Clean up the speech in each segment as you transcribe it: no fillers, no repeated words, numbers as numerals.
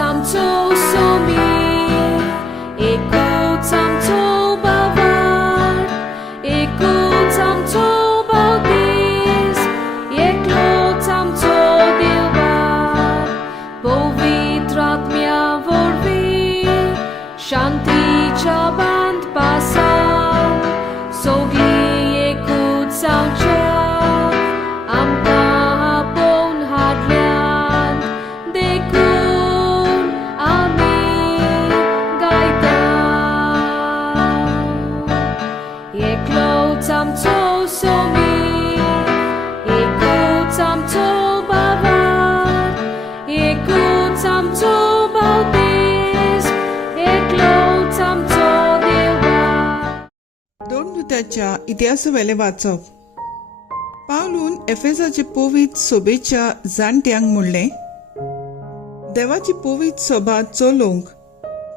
आमचो सोमी, एकूच आमचो बाबार, एकूच आमचो बावदीस, एकलोच आमचो देव बाब, पवित्र आत्म्या वरवीं शांतीच्या बांद पासां सगळीं एकूच जावच्या आमकां आपोवन हाडल्यान देखून आमी गायता. एकलोच आमचो सोमी, एकूच आमचो बाबार, एकूच आमचो बावदीस, एकलोच आमचो देव बाब. दोन दुताच्या इतिहासावेले वाचप. पावलून एफेसाचे पवित्र सोबेच्या जाणट्यांक म्हणलें, देवाची पवित्र सोबा चलोवंक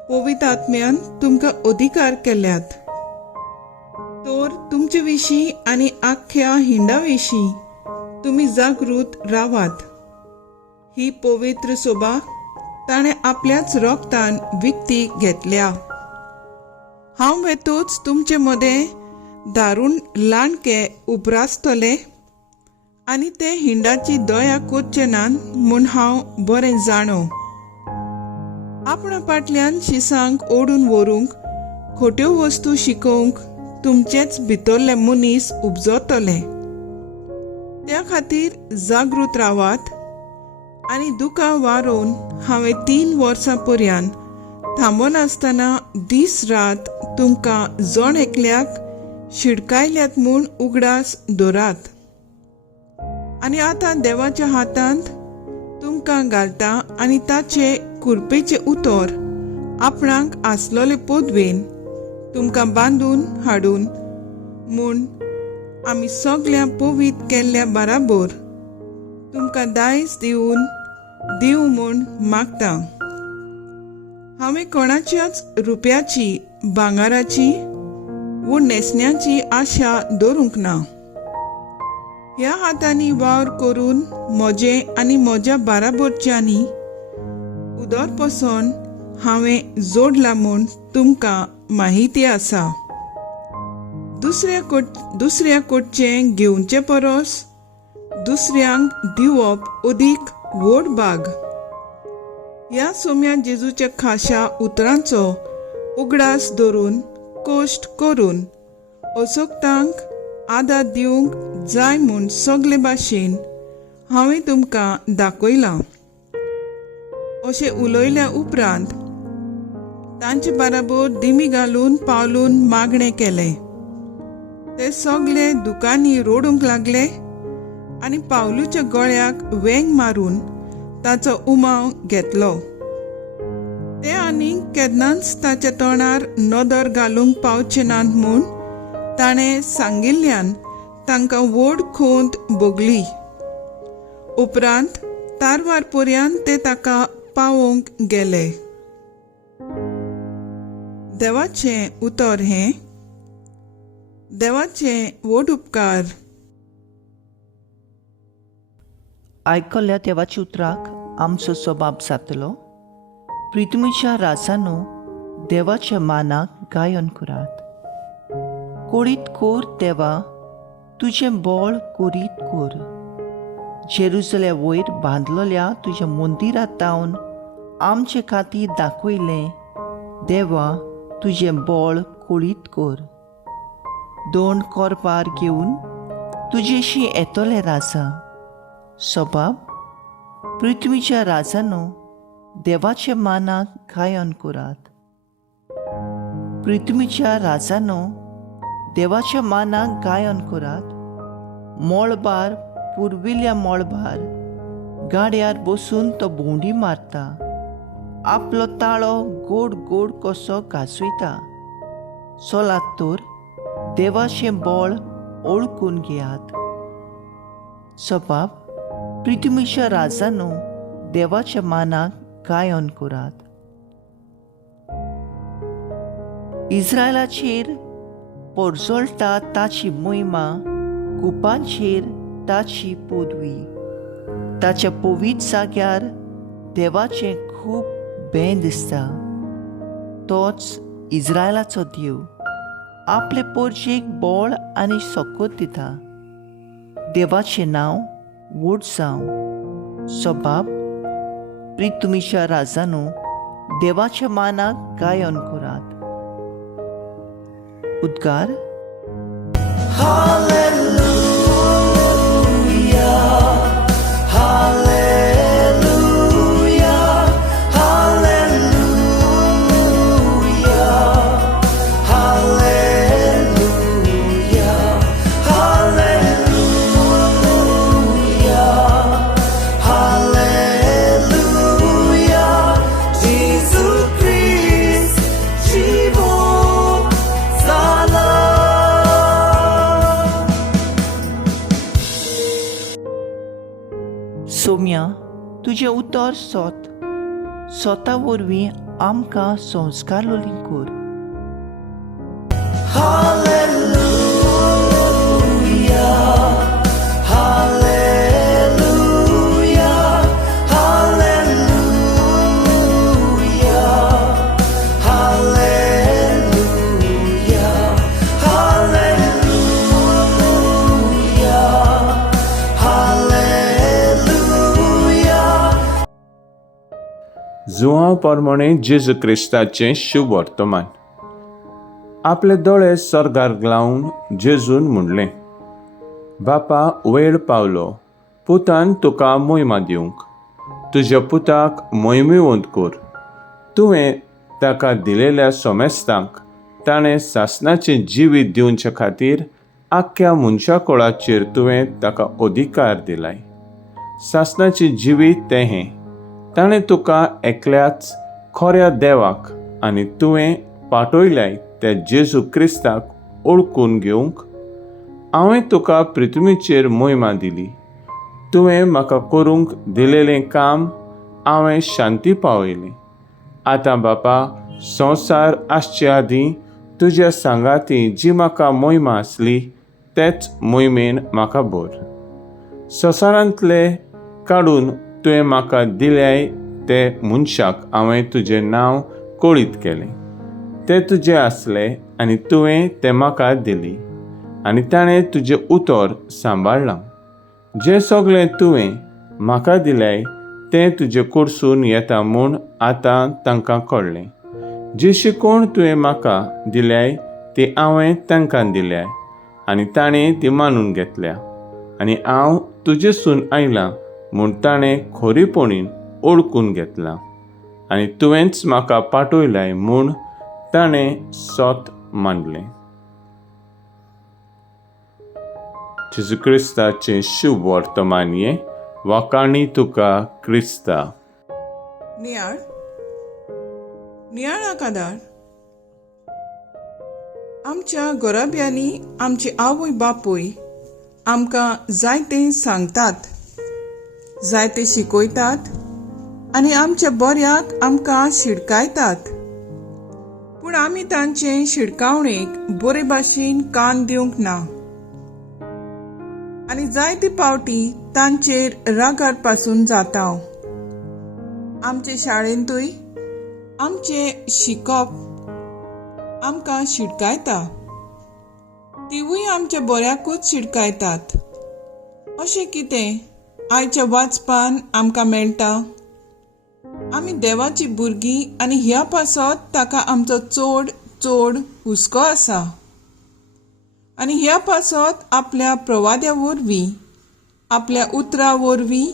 पवित्र आत्म्यान तुमकां अधिकार केल्यात. तर तुमचे विशीं आनी आख्या हिंडा विशीं तुमी जागृत रावात. ही पवित्र सोबा ताणें आपल्याच रोगतान विकती घेतल्या. हांव वेतोच तुमचे मदें दारूण ल्हाणके उबरासतले आनी ते हिंडाची दया कोरचे नान म्हूण हांव बरें जाणो. आपणा फाटल्यान शिसांक ओडून व्हरूंक खोट्यो वस्तू शिकोवंक तुमचेच भितरले मनीस उपजतले. त्या खातीर जागृत रावात. आनी दुकां वारोवन हांवें 3 वर्सां पर्यंत थांबनासतना दीस रात तुमकां जण एकल्याक शिडकायल्यात म्हूण उगडास दवरात. आनी आतां देवाच्या हातांत तुमकां घालता आनी ताचे कुरपेचे उतर आपणाक आसलोले पदवेन तुमकां बांदून हाडून म्हूण आमी सगळ्या पवित्र केल्ल्या बाराबर तुमकां दायज दिवं म्हूण मागता. हांवें कोणाच्याच रुपयाची, भांगाराची व न्हेसण्याची आशा दवरूंक ना. ह्या हातांनी वावर करून म्हजें आनी म्हज्या बाराबरच्यांनी उदरपसण हांवें जोडलां म्हूण तुमकां माहिती आसा. दुसऱ्या कडचें घेवचे परस दुसऱ्यांक दिवप अदीक व्हड भाग. ह्या सोम्या जेजूच्या खाशा उतरांचो उगडास धरून कश्ट करून अशोक्तांक आदार दिवंक जाय म्हूण सगळे भाशेन हांवें तुमकां दाखयलां. अशें उलयल्या उपरांत तांचे बाराबर दिमी घालून पावलून मागणें केलें. ते सगळे दुकांनी रोडूंक लागले आनी पावलूच्या गळ्याक वेंग मारून ताचो उमाव घेतलो. ते आनीक केन्नाच ताच्या तोंडार नदर घालूंक पावचे नात म्हूण ताणें सांगिल्ल्यान तांकां व्हड खोंत भोगली. उपरांत तारवार पर्यंत ते ताका पावोवंक गेले. देवाचें उतर हें. देवाचे व्हड उपकार. आयकल्ल्या देवाच्या उतराक आमचो सबाब जातलो. पृथ्वीच्या राजानो देवाच्या मानाक गायन करात. कोरीत कोर देवा, तुजें बळ कोरीत कोर. जेरुसले वयर बांदलेल्या तुज्या मंदिरांत तावन आमचे खातीर दाखयलें. देवा, तुजें बळ कोरीत कोर. दोन कोरपार घेवन तुजेशी येतले राजा. सबाब, पृथ्वीच्या राजानो देवाच्या मानाक गायन करात. पृथ्वीच्या राजानो देवाच्या मानाक गायन करात. मळबार पुर्विल्ल्या मळबार गाड्यार बसून तो भोंवडी मारता. आपलो ताळो गोड गोड कसो घासयता. चलात तर देवाचें बळ ओळखून घेयात. सबाब, पृथ्वीच्या राजानो देवाच्या मानाक गायन करात. इस्रायलाचेर पोरजोळटा ताची महिमा, कुपांचेर ताची पदवी. ताच्या पवित्र जाग्यार देवाचें खूब उबें दिसता. तोच इस्रायलाचो देव आपले पोरचेक बळ आनी सोकोत दिता. देवाचें नांव व्हड जावं. सो बाब, तुमच्या राजानो देवाच्या मानाक गायन करात. उद्गार. सोम्या, तुजें उतर स्वता वरवीं आमकां संस्कार लोलीं कर. जुआं प्रमाणे जेजू क्रिस्ताचें शुभ वर्तमान. आपले दोळे सर्गार लावन जेजून म्हणलें, बापा, वेळ पावलो. पुतान तुका मोहिमा दिवंक. तुज्या पुताक मोहिमेवंत कर. तुवें ताका दिलेल्या सोमेस्तांक ताणें सासणाचें जिवीत दिवचे खातीर आख्ख्या मनशा कुळाचेर तुवें ताका अधिकार दिलाय. सासणाचें जिवीत तें हें. ताणें तुका एकल्याच खऱ्या देवाक आनी तुवें पाठयल्याय त्या जेजू क्रिस्ताक ओळखून घेवंक हांवें तुका पृथ्वीचेर मोहिमा दिली. तुवें म्हाका करूंक दिलेलें काम हांवें शांती पावयलें. आतां बापा, संवसार आसचे आदीं तुज्या सांगाती जी म्हाका मोहिमा आसली तेच मोहिमेन म्हाका भर. संवसारांतले काडून तुवें म्हाका दिल्याय ते मनशाक हांवें तुजें नांव कळीत केलें. तें तुजें आसलें आनी तुवें तें म्हाका दिली आनी ताणें तुजें उतर सांबाळ्ळां. जें सगळें तुवें म्हाका दिल्याय तें तुजे कडसून येता म्हूण आतां तांकां कळ्ळें. जी शिकवण तुवें म्हाका दिल्याय ती हांवें तांकां दिल्या आनी ताणें ती मानून घेतल्या आनी हांव तुजेसून आयलां म्हूण ताणें खरीपणीन ओळखून घेतलां आनी तुवेंच म्हाका पाठयलाय म्हूण ताणें सोत मानलें. जेजू क्रिस्ताचें शुभ वर्तमान हें. वाकाणी तुका क्रिस्ता. नियाळ नियाळा कादार. आमच्या गोराब्यांनी आमची आवय बापूय आमकां जायतें सांगतात, जायते शिकयतात आनी आमच्या बऱ्याक आमकां शिडकायतात. पूण आमी तांचे शिडकावणेक बरे भाशेन कान दिवंक ना आनी जायते पावटी तांचेर रागार पासून जाता. आमचे शाळेंतूय आमचे शिकप आमकां शिडकायता. तिवूय आमच्या बऱ्याकूच शिडकायतात. अशें कितें आयच्या वाचपान आमकां मेळटा? आमी देवाची भुरगीं आनी ह्या पासत ताका आमचो चड चड हुस्को आसा आनी ह्या पासत आपल्या प्रवाद्या वरवीं आपल्या उतरा वरवीं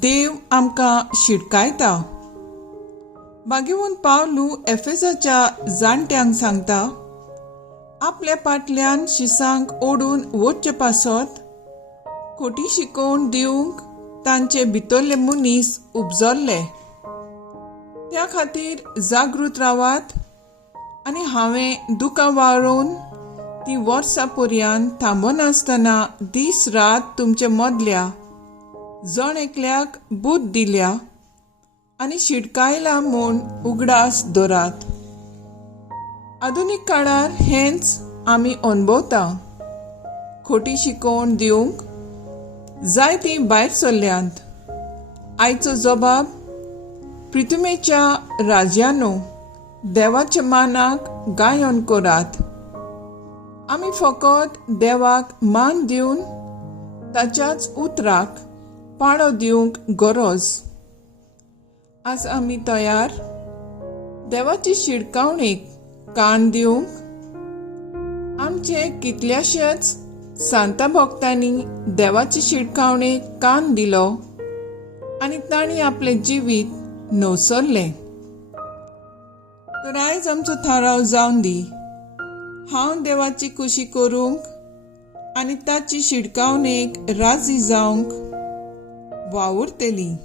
देव आमकां शिडकायता. भाग्यवंत पावलू एफेसाच्या जाणट्यांक सांगता, आपल्या फाटल्यान शिसांक ओडून वचचे पासत खोटी शिकवण दिवंक तांचे भितरले मनीस उपजल्ले. त्या खातीर जागृत रावात आनी हांवें दुकां वाळोवन ती वर्सां पर्यंत थांबनासतना दीस रात तुमच्या मदल्या जण एकल्याक बूद दिल्या आनी शिडकायला म्हूण उगडास दवरात. आधुनीक काळार हेंच आमी अणभवता. खोटी शिकवण दिवंक जायतीं भायर सरल्यांत. आयचो जबाब पृथ्वीच्या राजानो, देवाच्या मानाक गायन करात. आमी फकत देवाक मान दिवन ताच्याच उतराक पाळो दिवंक गरज. आज आमी तयार देवाची शिडकावणेक कान दिवंक. आमचे कितल्याशेच सांता भक्तांनी देवाची शिडकावणेक कान दिलो आनी तांणी आपले जिवीत नवसरले. तर आयज आमचो थाराव जावन दी, हांव देवाची कुशी करूंक आनी ताची शिडकावणेक राजी जावंक वावुरतली.